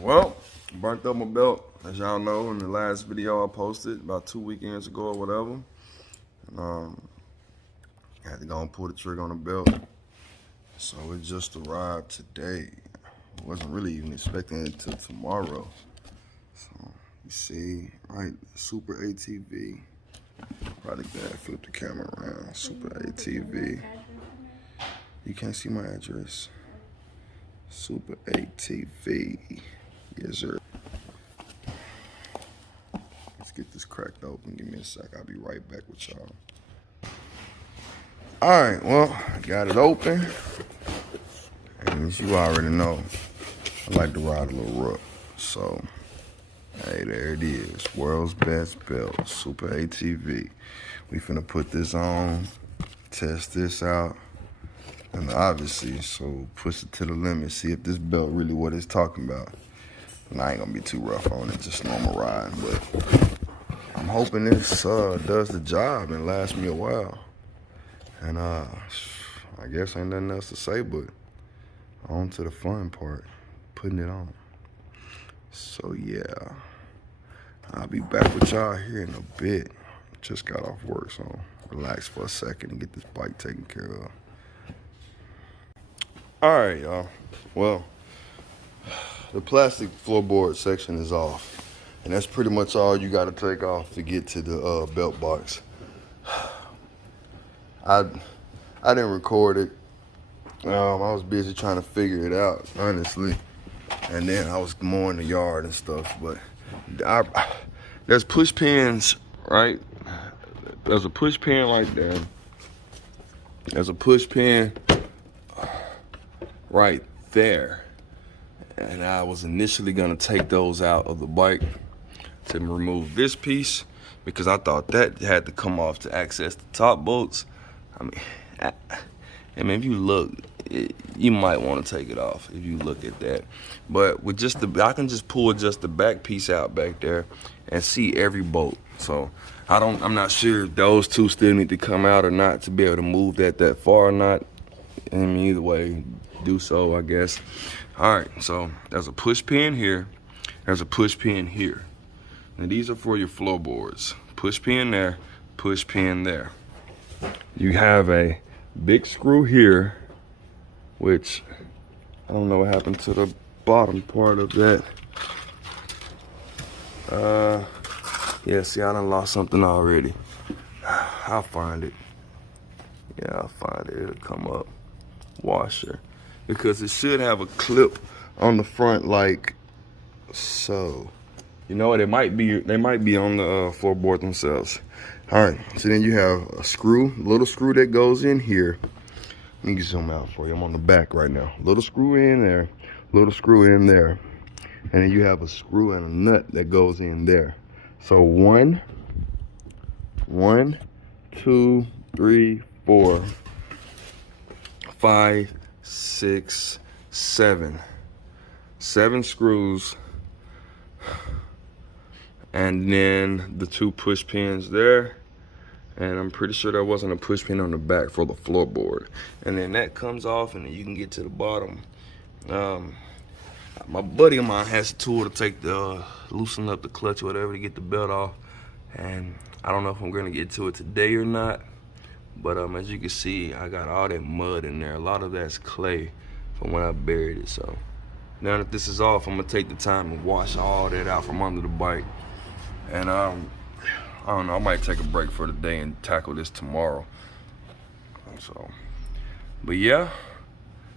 Well, burnt up my belt, as y'all know in the last video I posted about 2 weekends ago or whatever. And, I had to go and pull the trigger on the belt. So it just arrived today. I wasn't really even expecting it till tomorrow. So you see, right, Super Atv. Probably gonna flip the camera around. Super Atv. You can't see my address. Super Atv. Yes, sir. Let's get this cracked open. Give me a sec. I'll be right back with y'all. All right, well, I got it open. And as you already know, I like to ride a little rough. So, hey, there it is. World's best belt, Super Atv. We finna put this on, test this out. And obviously, so push it to the limit. See if this belt really what it's talking about. And I ain't gonna be too rough on it, just normal riding. But I'm hoping this does the job and lasts me a while. And I guess ain't nothing else to say but on to the fun part, putting it on. So yeah, I'll be back with y'all here in a bit. Just got off work, so relax for a second and get this bike taken care of. All right, y'all. Well, the plastic floorboard section is off, and that's pretty much all you got to take off to get to the belt box. I didn't record it. I was busy trying to figure it out, honestly. And then I was mowing the yard and stuff. But there's push pins, right? There's a push pin right there. There's a push pin right there. And I was initially gonna take those out of the bike to remove this piece because I thought that had to come off to access the top bolts. I mean, if you look, you might want to take it off if you look at that. But with just I can just pull just the back piece out back there and see every bolt. So I'm not sure if those two still need to come out or not to be able to move that far or not. I mean, either way, do so, I guess. All right, so there's a push pin here. There's a push pin here. And these are for your floorboards. Push pin there, push pin there. You have a big screw here, which I don't know what happened to the bottom part of that. Yeah, see, I done lost something already. I'll find it. Yeah, I'll find it. It'll come up. Washer. Because it should have a clip on the front like so. You know what? They might be on the floorboard themselves. All right, so then you have a screw, little screw that goes in here. Let me zoom out for you. I'm on the back right now. Little screw in there, little screw in there. And then you have a screw and a nut that goes in there. So one, 2, 3, 4, 5, 6, 7. 7 screws. And then the 2 push pins there. And I'm pretty sure there wasn't a push pin on the back for the floorboard. And then that comes off and then you can get to the bottom. My buddy of mine has a tool to take loosen up the clutch or whatever to get the belt off. And I don't know if I'm gonna get to it today or not. But as you can see, I got all that mud in there. A lot of that's clay from when I buried it. So now that this is off, I'm gonna take the time to wash all that out from under the bike. And I don't know, I might take a break for the day and tackle this tomorrow. So, but yeah,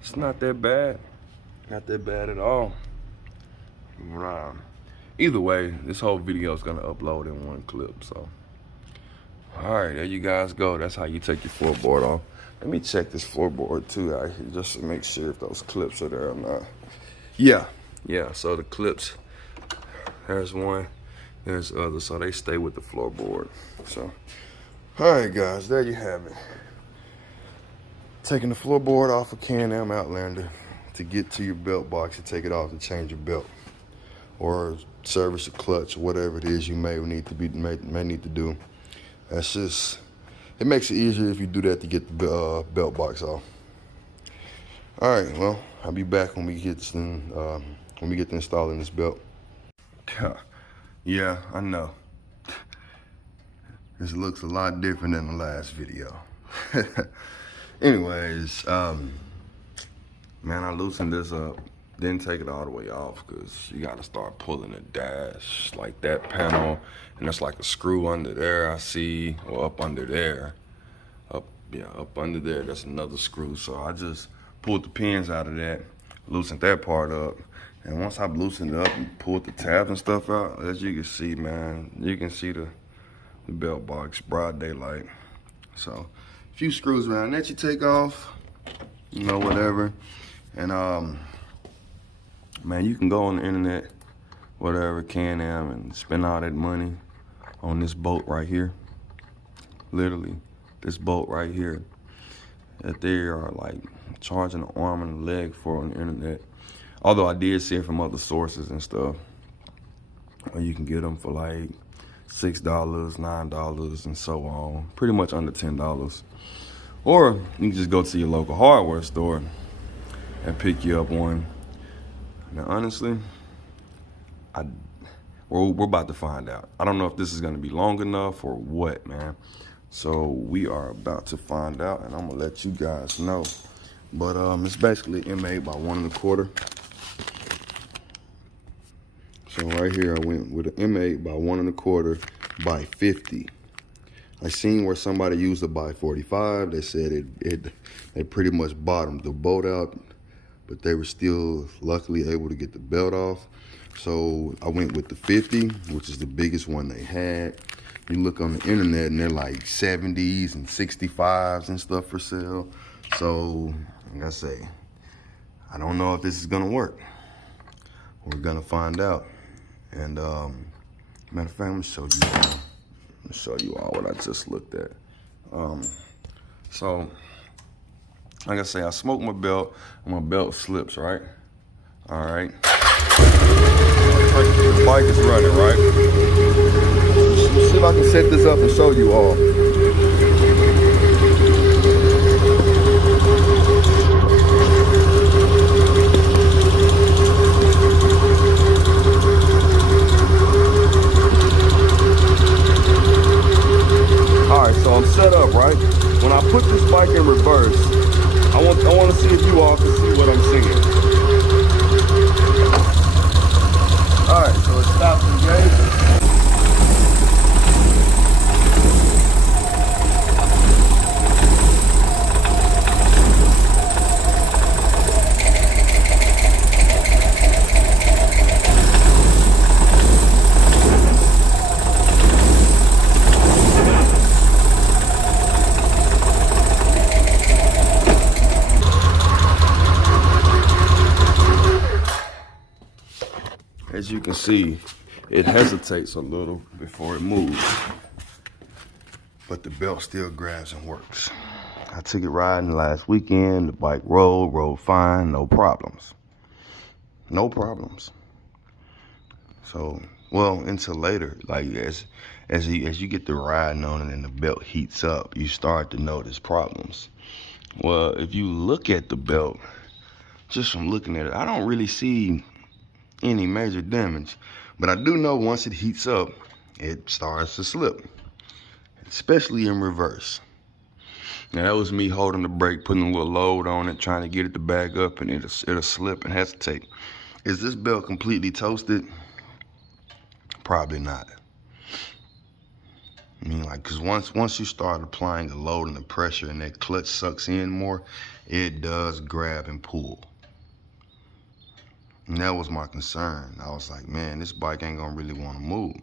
it's not that bad. Not that bad at all. Either way, this whole video is gonna upload in one clip, so. All right, there you guys go. That's how you take your floorboard off. Let me check this floorboard too out here just to make sure if those clips are there or not. Yeah, so the clips, there's one. There's others, so they stay with the floorboard. So, all right, guys, there you have it. Taking the floorboard off of CanAm Outlander to get to your belt box and take it off to change your belt or service your clutch, whatever it is you may need to do. That's just, it makes it easier if you do that to get the belt box off. All right, well, I'll be back when we get some when we get to installing this belt. Yeah, I know. This looks a lot different than the last video. Anyways, man, I loosened this up. Didn't take it all the way off because you got to start pulling the dash like that panel, and there's like a screw under there I see, or up under there. Up under there, that's another screw. So I just pulled the pins out of that, loosened that part up, and once I've loosened it up and pulled the tabs and stuff out, as you can see, man, you can see the belt box, broad daylight. So a few screws around that you take off, you know, whatever. And man, you can go on the internet, whatever, CanAm, and spend all that money on this bolt right here. Literally, this bolt right here that they are like charging an arm and a leg for on the internet. Although I did see it from other sources and stuff, where you can get them for like $6, $9, and so on. Pretty much under $10. Or you can just go to your local hardware store and pick you up one. Now, honestly, we're about to find out. I don't know if this is gonna be long enough or what, man. So we are about to find out, and I'm gonna let you guys know. But it's basically M8 by 1 1/4. So right here, I went with an M8 by 1 1/4 by 50. I seen where somebody used a by 45. They said they pretty much bottomed the bolt out, but they were still luckily able to get the belt off. So I went with the 50, which is the biggest one they had. You look on the internet and they're like 70s and 65s and stuff for sale. So like I say, I don't know if this is gonna work. We're gonna find out. And matter of fact, I'm gonna show you all. I'm gonna show you all what I just looked at. So like I say, I smoked my belt and my belt slips, right? All right. The bike is running, right? Let's see if I can set this up and show you all. All right, so I'm set up, right? When I put this bike in reverse, I want to see if you all can see what I'm seeing. All right, so it stops engaging. As you can see, it hesitates a little before it moves, but the belt still grabs and works. I took it riding last weekend. The bike rode fine, no problems. No problems. So, well, until later, like as you get the riding on it and the belt heats up, you start to notice problems. Well, if you look at the belt, just from looking at it, I don't really see any major damage, but I do know once it heats up, it starts to slip, especially in reverse. Now that was me holding the brake, putting a little load on it, trying to get it to back up, and it'll slip and hesitate. Is this belt completely toasted? Probably not. I mean, like, cause once you start applying the load and the pressure and that clutch sucks in more, it does grab and pull. And that was my concern. I was like, man, this bike ain't gonna really wanna move.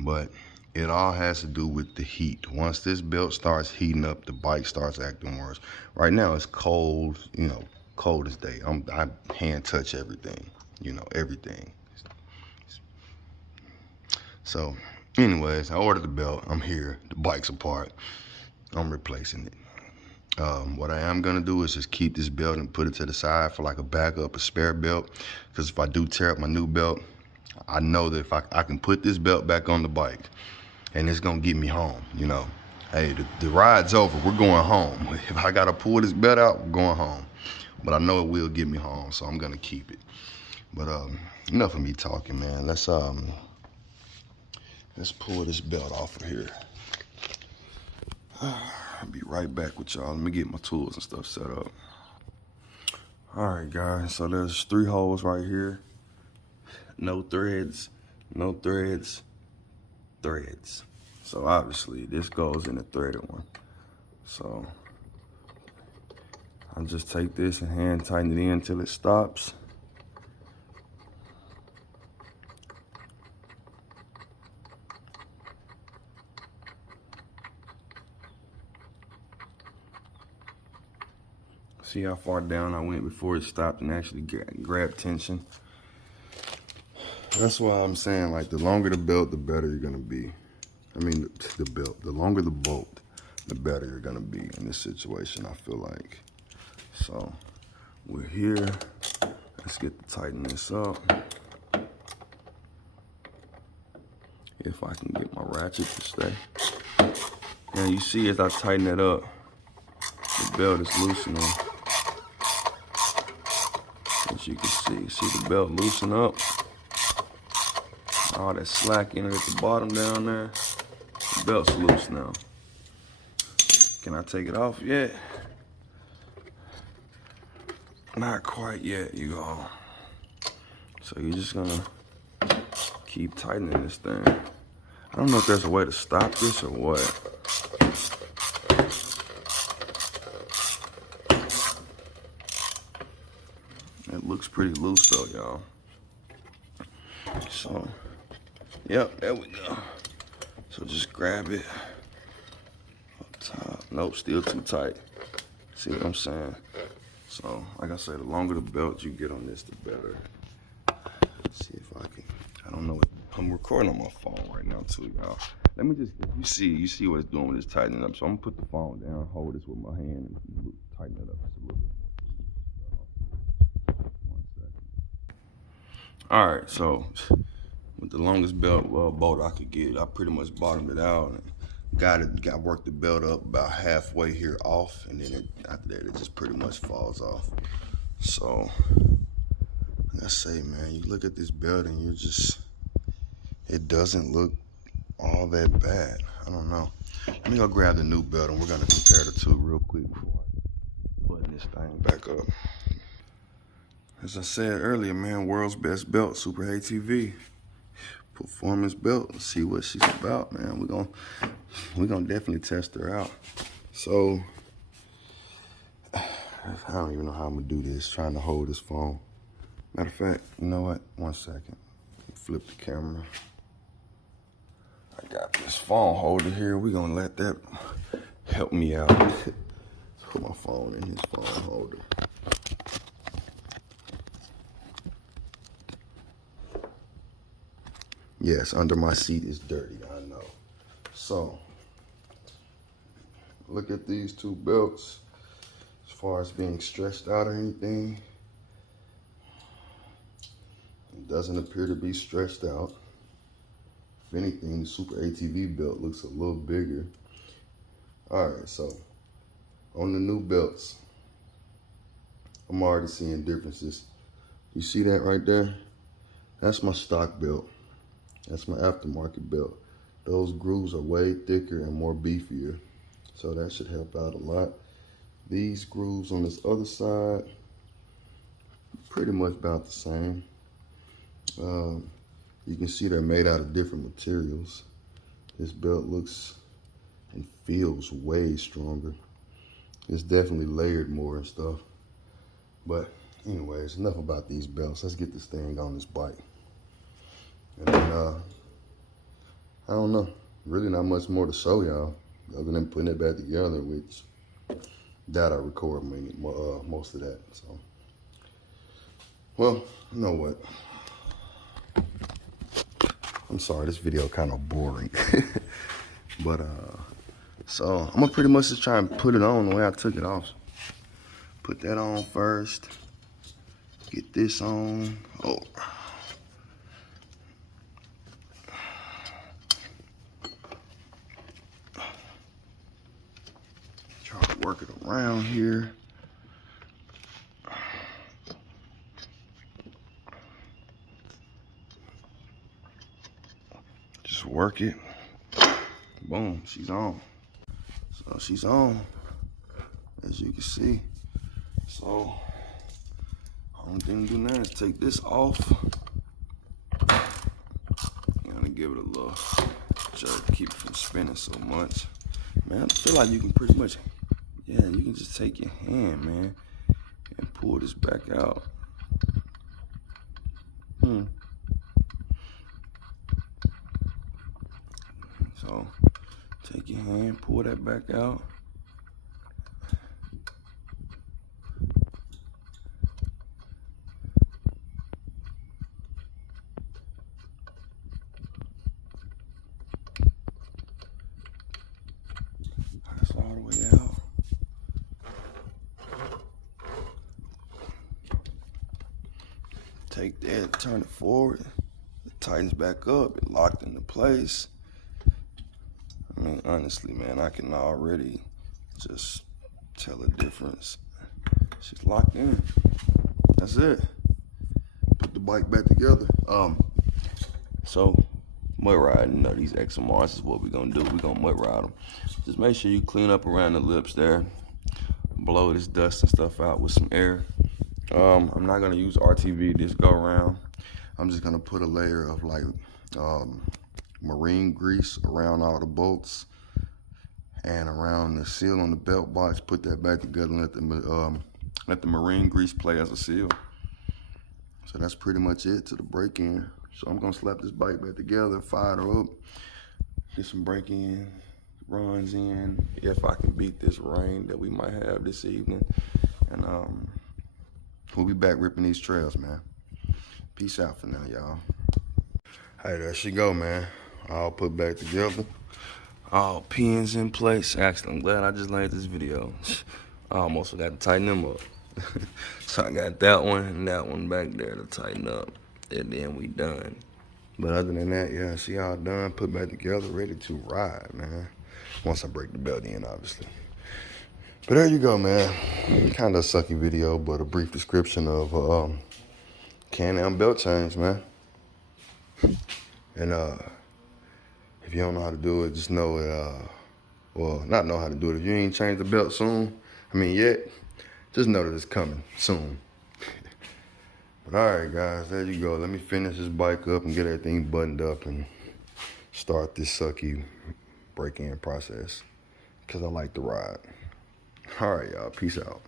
But it all has to do with the heat. Once this belt starts heating up, the bike starts acting worse. Right now it's cold, you know, cold as day. I hand touch everything, you know, everything. So anyways, I ordered the belt. I'm here, the bike's apart. I'm replacing it. What I am gonna do is just keep this belt and put it to the side for like a backup, a spare belt. Because if I do tear up my new belt, I know that if I can put this belt back on the bike and it's gonna get me home, you know. Hey, the ride's over, we're going home. If I gotta pull this belt out, we're going home. But I know it will get me home, so I'm gonna keep it. But enough of me talking, man. Let's pull this belt off of here. I'll be right back with y'all. Let me get my tools and stuff set up. All right, guys, so there's 3 holes right here. No threads, no threads, threads. So obviously this goes in the threaded one. So I'll just take this and hand tighten it in until it stops. See how far down I went before it stopped and actually grabbed tension. That's why I'm saying, like, the longer the belt, the better you're gonna be. I mean, the belt, the longer the bolt, the better you're gonna be in this situation, I feel like. So we're here. Let's get to tighten this up. If I can get my ratchet to stay. Now you see as I tighten it up, the belt is loosening. As you can see the belt loosen up. All that slack in it at the bottom down there, the belt's loose now. Can I take it off yet? Not quite yet, you all. So you're just gonna keep tightening this thing. I don't know if there's a way to stop this or what. It looks pretty loose though, y'all. So, yep, there we go. So just grab it up top. Nope, still too tight. See what I'm saying? So, like I said, the longer the belt you get on this, the better. Let's see if I can. I don't know. I'm recording on my phone right now too, y'all. Let me just, you see what it's doing with this tightening up. So I'm gonna put the phone down, hold this with my hand, and tighten it up just a little bit more. 1 second. All right, so with the longest bolt I could get, I pretty much bottomed it out and worked the belt up about halfway here off, and then after that it just pretty much falls off. So like I say, man, you look at this belt and you're just, it doesn't look all that bad. I don't know. Let me go grab the new belt and we're gonna compare the two real quick before I button this thing back up. As I said earlier, man, world's best belt, Super Atv. Performance belt. Let's see what she's about, man. We're gonna definitely test her out. So I don't even know how I'm gonna do this, trying to hold this phone. Matter of fact, you know what? 1 second. Flip the camera. I got this phone holder here. We're gonna let that help me out. Put my phone in his phone holder. Yes, under my seat is dirty, I know. So, look at these two belts. As far as being stretched out or anything, it doesn't appear to be stretched out. If anything, the Super ATV belt looks a little bigger. All right, so on the new belts, I'm already seeing differences. You see that right there? That's my stock belt. That's my aftermarket belt. Those grooves are way thicker and more beefier, so that should help out a lot. These grooves on this other side, pretty much about the same. You can see they're made out of different materials. This belt looks and feels way stronger. It's definitely layered more and stuff. But anyways, enough about these belts. Let's get this thing on this bike. And then, I don't know, really not much more to show y'all other than putting it back together, which that I record most of that. So, well, you know what? I'm sorry, this video kind of boring. But, so I'm gonna pretty much just try and put it on the way I took it off. Put that on first. Get this on. Oh. Try to work it around here. Just work it. Boom, she's on. So she's on, as you can see. So only thing to do now is take this off. Gonna give it a little jerk, keep it from spinning so much. Man, I feel like you can pretty much, yeah, you can just take your hand, man, and pull this back out. So take your hand, pull that back out. That's all the way out. Take that, turn it forward. It tightens back up, it locked into place. I mean, honestly, man, I can already just tell the difference. She's locked in. That's it. Put the bike back together. So mud riding, you know, these XMRs is what we're gonna do. We're gonna mud ride them. Just make sure you clean up around the lips there. Blow this dust and stuff out with some air. I'm not gonna use RTV this go around. I'm just gonna put a layer of like marine grease around all the bolts and around the seal on the belt box. Put that back together and let the marine grease play as a seal. So that's pretty much it to the break-in. So I'm gonna slap this bike back together, fire her up, get some break-in runs in, if I can beat this rain that we might have this evening. And we'll be back ripping these trails, man. Peace out for now, y'all. Hey, there she go, man. All put back together. All pins in place. Actually, I'm glad I just landed this video. I almost forgot to tighten them up. So I got that one and that one back there to tighten up. And then we done. But other than that, yeah, she all done, put back together, ready to ride, man. Once I break the belt in, obviously. But there you go, man. Kind of a sucky video, but a brief description of CanAm belt change, man. And if you don't know how to do it, just know it, well, not know how to do it. If you ain't changed the belt soon, yet, just know that it's coming soon. But all right, guys, there you go. Let me finish this bike up and get everything buttoned up and start this sucky break-in process because I like to ride. All right, y'all. Peace out.